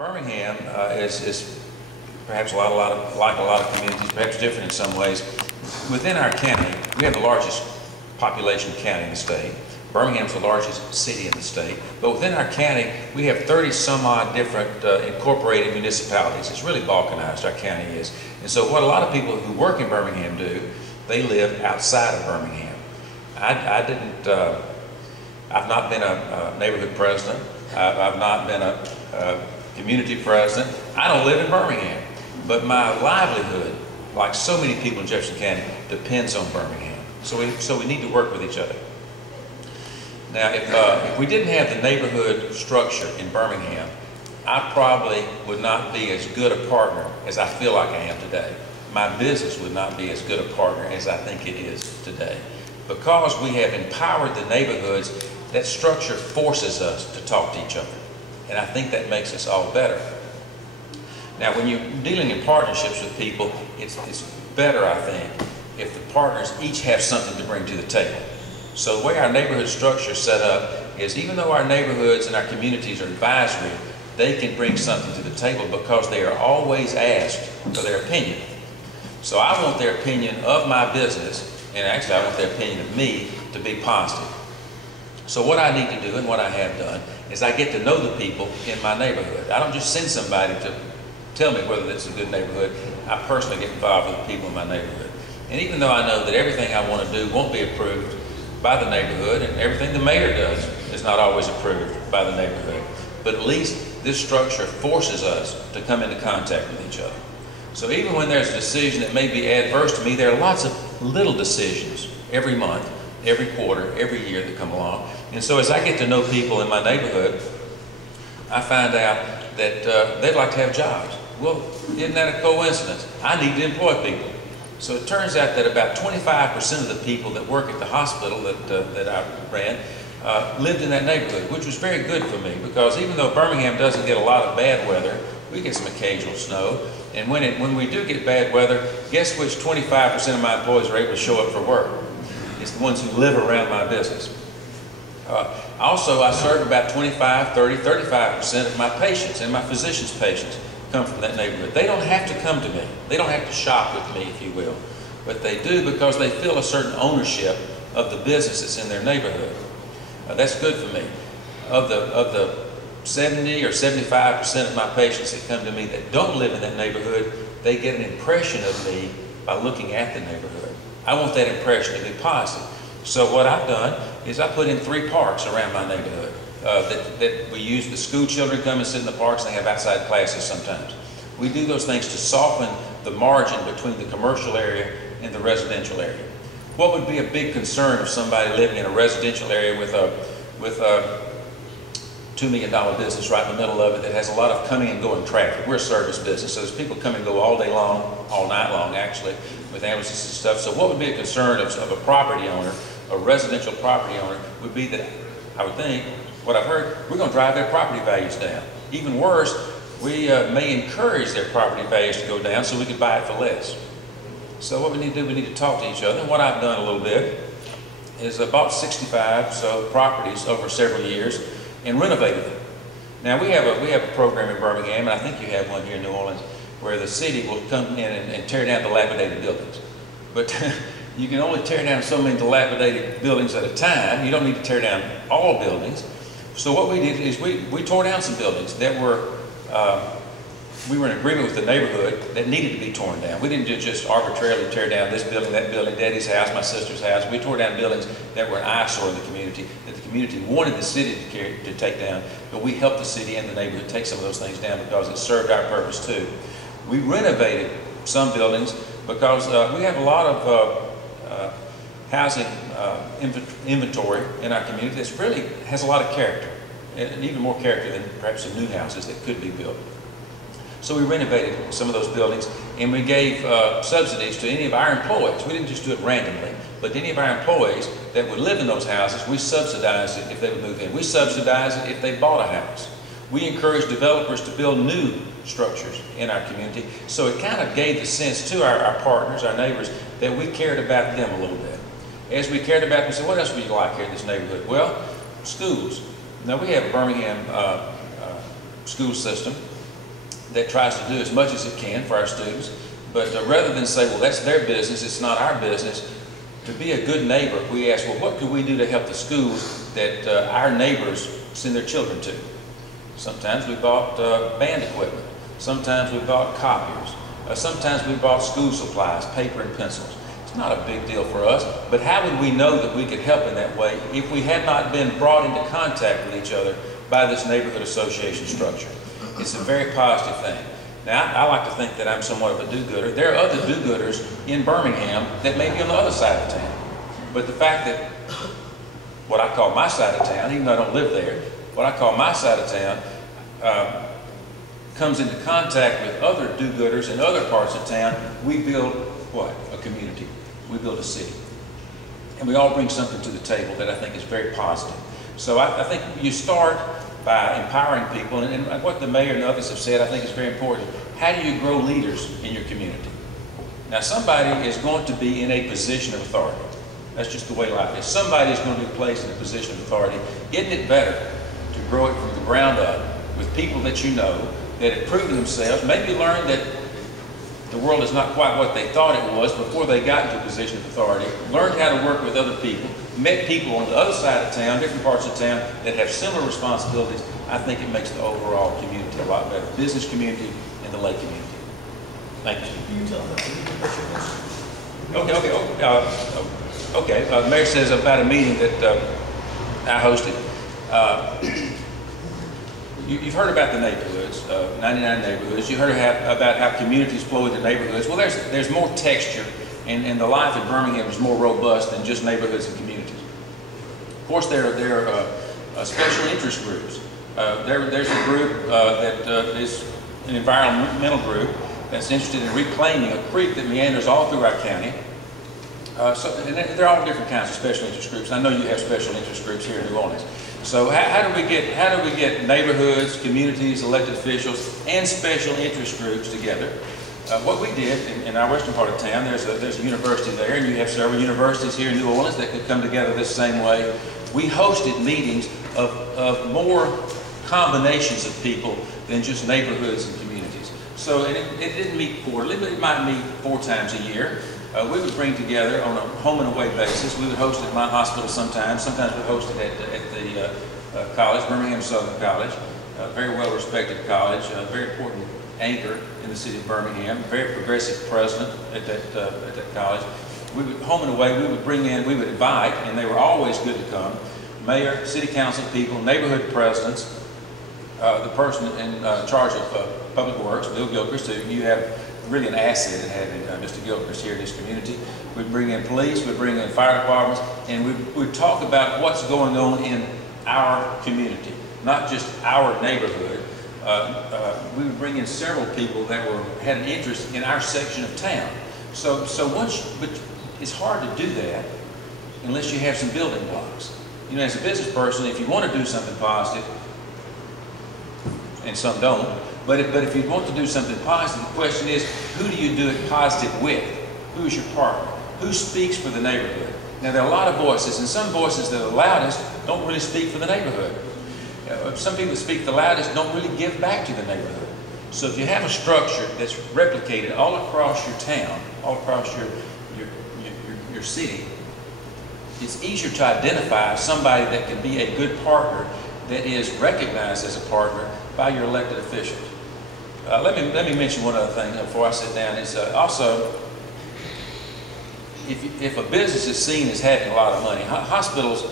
Birmingham is perhaps like a lot of communities, perhaps different in some ways. Within our county, we have the largest population county in the state. Birmingham's the largest city in the state. But within our county, we have 30 some odd different incorporated municipalities. It's really balkanized, our county is. And so what a lot of people who work in Birmingham do, they live outside of Birmingham. I've not been a neighborhood president. I've not been a community president. I don't live in Birmingham. But my livelihood, like so many people in Jefferson County, depends on Birmingham. So we need to work with each other. Now, if we didn't have the neighborhood structure in Birmingham, I probably would not be as good a partner as I feel like I am today. My business would not be as good a partner as I think it is today. Because we have empowered the neighborhoods, that structure forces us to talk to each other. And I think that makes us all better. Now, when you're dealing in partnerships with people, it's better, I think, if the partners each have something to bring to the table. So the way our neighborhood structure is set up is, even though our neighborhoods and our communities are advisory, they can bring something to the table because they are always asked for their opinion. So I want their opinion of my business, and actually I want their opinion of me to be positive. So what I need to do, and what I have done, is I get to know the people in my neighborhood. I don't just send somebody to tell me whether it's a good neighborhood. I personally get involved with the people in my neighborhood. And even though I know that everything I want to do won't be approved by the neighborhood, and everything the mayor does is not always approved by the neighborhood, but at least this structure forces us to come into contact with each other. So even when there's a decision that may be adverse to me, there are lots of little decisions every month, every quarter, every year that come along. And so as I get to know people in my neighborhood, I find out that they'd like to have jobs. Well, isn't that a coincidence? I need to employ people. So it turns out that about 25% of the people that work at the hospital that I ran lived in that neighborhood, which was very good for me, because even though Birmingham doesn't get a lot of bad weather, we get some occasional snow. And when we do get bad weather, guess which 25% of my employees are able to show up for work? It's the ones who live around my business. Also, I serve about 25, 30, 35% of my patients, and my physicians' patients come from that neighborhood. They don't have to come to me. They don't have to shop with me, if you will. But they do because they feel a certain ownership of the business that's in their neighborhood. That's good for me. Of the 70 or 75% of my patients that come to me that don't live in that neighborhood, they get an impression of me by looking at the neighborhood. I want that impression to be positive. So what I've done is I put in 3 parks around my neighborhood that we use. The school children come and sit in the parks, and they have outside classes sometimes. We do those things to soften the margin between the commercial area and the residential area. What would be a big concern of somebody living in a residential area with a $2 million business right in the middle of it that has a lot of coming and going traffic? We're a service business, so there's people come and go all day long, all night long actually, with ambulances and stuff. So what would be a concern of a property owner, a residential property owner, would be that, I would think, what I've heard, we're going to drive their property values down. Even worse, we may encourage their property values to go down so we can buy it for less. So what we need to do, we need to talk to each other. And what I've done a little bit is I bought 65 properties over several years and renovated them. Now we have a program in Birmingham, and I think you have one here in New Orleans, where the city will come in and tear down dilapidated buildings. But you can only tear down so many dilapidated buildings at a time. You don't need to tear down all buildings. So what we did is we tore down some buildings that were, we were in agreement with the neighborhood that needed to be torn down. We didn't just arbitrarily tear down this building, that building, Daddy's house, my sister's house. We tore down buildings that were an eyesore in the community, that the community wanted the city to take down, but we helped the city and the neighborhood take some of those things down because it served our purpose too. We renovated some buildings because we have a lot of housing inventory in our community that really has a lot of character, and even more character than perhaps some new houses that could be built. So we renovated some of those buildings, and we gave subsidies to any of our employees. We didn't just do it randomly, but any of our employees that would live in those houses, we subsidized it if they would move in. We subsidized it if they bought a house. We encouraged developers to build new structures in our community. So it kind of gave the sense to our partners, our neighbors, that we cared about them a little bit. As we cared about them, we said, what else would you like here in this neighborhood? Well, schools. Now we have a Birmingham school system. that tries to do as much as it can for our students. But rather than say, well, that's their business, it's not our business, to be a good neighbor, we ask, well, what could we do to help the schools that our neighbors send their children to? Sometimes we bought band equipment. Sometimes we bought copiers. Sometimes we bought school supplies, paper and pencils. It's not a big deal for us, but how would we know that we could help in that way if we had not been brought into contact with each other by this neighborhood association structure? It's a very positive thing. Now, I like to think that I'm somewhat of a do-gooder. There are other do-gooders in Birmingham that may be on the other side of town. But the fact that what I call my side of town, even though I don't live there, what I call my side of town comes into contact with other do-gooders in other parts of town, we build what? A community. We build a city. And we all bring something to the table that I think is very positive. So I think you start by empowering people, and what the mayor and others have said I think is very important. How do you grow leaders in your community? Now, somebody is going to be in a position of authority. That's just the way life is. Somebody is going to be placed in a position of authority. Isn't it better to grow it from the ground up with people that you know, that have proven themselves, maybe learned that the world is not quite what they thought it was before they got into a position of authority, learned how to work with other people, met people on the other side of town, different parts of town, that have similar responsibilities? I think it makes the overall community a lot better. Business community and the lay community. Thank you. Can you tell us? Okay. The mayor says about a meeting that I hosted. You've heard about the neighborhoods, 99 neighborhoods. You heard about how communities flow into neighborhoods. Well, there's more texture, and the life in Birmingham is more robust than just neighborhoods and communities. Of course, there are special interest groups. There's a group that is an environmental group that's interested in reclaiming a creek that meanders all through our county. And they're all different kinds of special interest groups. I know you have special interest groups here in New Orleans. So how do we get neighborhoods, communities, elected officials, and special interest groups together? What we did in our western part of town, there's a university there, and you have several universities here in New Orleans that could come together this same way. We hosted meetings of more combinations of people than just neighborhoods and communities. So it didn't meet quarterly, but it might meet 4 times a year. We would bring together on a home and away basis. We would host it at my hospital sometimes. Sometimes we hosted at the college, Birmingham Southern College, a very well respected college, a very important anchor in the city of Birmingham, a very progressive president at that college. We would, home and away, we would bring in, we would invite, and they were always good to come, mayor, city council people, neighborhood presidents, the person in charge of public works, Bill Gilchrist, who you have really an asset in having Mr. Gilchrist here in this community. We'd bring in police, we'd bring in fire departments, and we'd talk about what's going on in our community, not just our neighborhood. We would bring in several people that had an interest in our section of town. But it's hard to do that unless you have some building blocks. You know, as a business person, if you want to do something positive, and some don't, but if you want to do something positive, the question is, who do you do it positive with? Who is your partner? Who speaks for the neighborhood? Now, there are a lot of voices, and some voices that are the loudest don't really speak for the neighborhood. Some people that speak the loudest don't really give back to the neighborhood. So if you have a structure that's replicated all across your town, all across your city, it's easier to identify somebody that can be a good partner that is recognized as a partner by your elected officials. Let me mention one other thing before I sit down. Is also, if a business is seen as having a lot of money, hospitals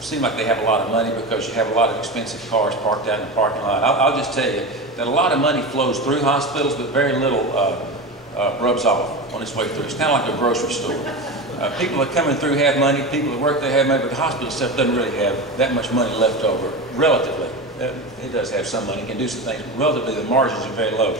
seem like they have a lot of money because you have a lot of expensive cars parked out in the parking lot. I'll just tell you that a lot of money flows through hospitals, but very little rubs off on its way through. It's kind of like a grocery store. People that come in through have money, people that work there have money, but the hospital stuff doesn't really have that much money left over, relatively. It does have some money, can do some things, but relatively the margins are very low.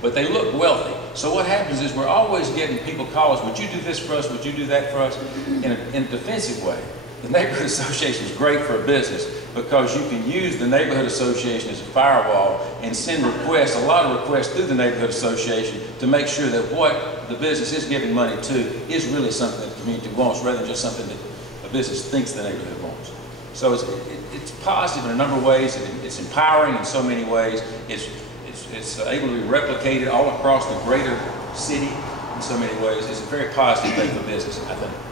But they look wealthy. So what happens is we're always getting people call us, would you do this for us, would you do that for us, in a defensive way. The neighborhood association is great for a business because you can use the neighborhood association as a firewall and send requests, a lot of requests through the neighborhood association to make sure that what the business is giving money to is really something that the community wants rather than just something that a business thinks the neighborhood wants. So it's positive in a number of ways. It's empowering in so many ways. It's it's able to be replicated all across the greater city in so many ways. It's a very positive thing for business, I think.